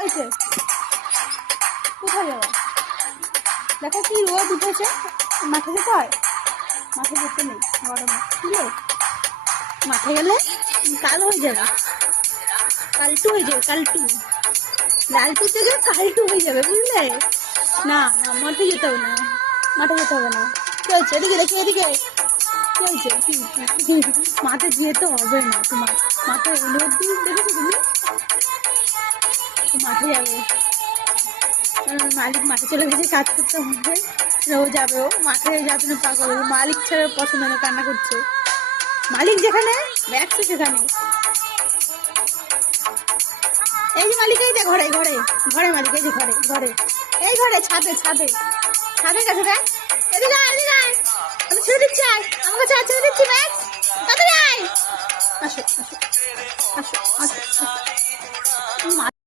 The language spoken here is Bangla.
হয়েছে? কোথায় যাবো? দেখো কি রোদ উঠেছে, মাঠে যেতে হয়? মাঠে যেতে নেই, গরমে বুঝলে? মাঠে গেলে কাল হয়ে যাবে, কালটু হয়ে যাবে, কালটু। লালটু থেকে কালটু হয়ে যাবে বুঝলে? না না, মাঠে যেতে হবে না, মাঠে যেতে হবে না। কি হয়েছে? এদিকে দেখো, এদিকে কি হয়েছে? মাঠে যেতে হবে না তোমার। মাঠে রোদ দিয়ে দেখেছো তুমি? মাঠে যাবে, মালিক মাঠে চলে গেছে কাজ করতে হবে। ও যাবে, ও মাঠে যাবে না পাগল, মালিক ছাড়া পছন্দ না, কান্না করছে। মালিক যেখানে ব্যাগছে সেখানে। এই যে মালিক, এই যে ঘরে ঘরে ঘরে মালিক, এই যে ঘরে ঘরে, এই ঘরে ছাদে ছাদে ছাদের কাছে দেখ। এদিকে আয়, এদিকে আয়, আমি ছেড়ে দিচ্ছি, আয় আমার কাছে, ছেড়ে দিচ্ছি ব্যাগ, তাড়াতাড়ি আয়। আসো আসো আসো আসো আসো।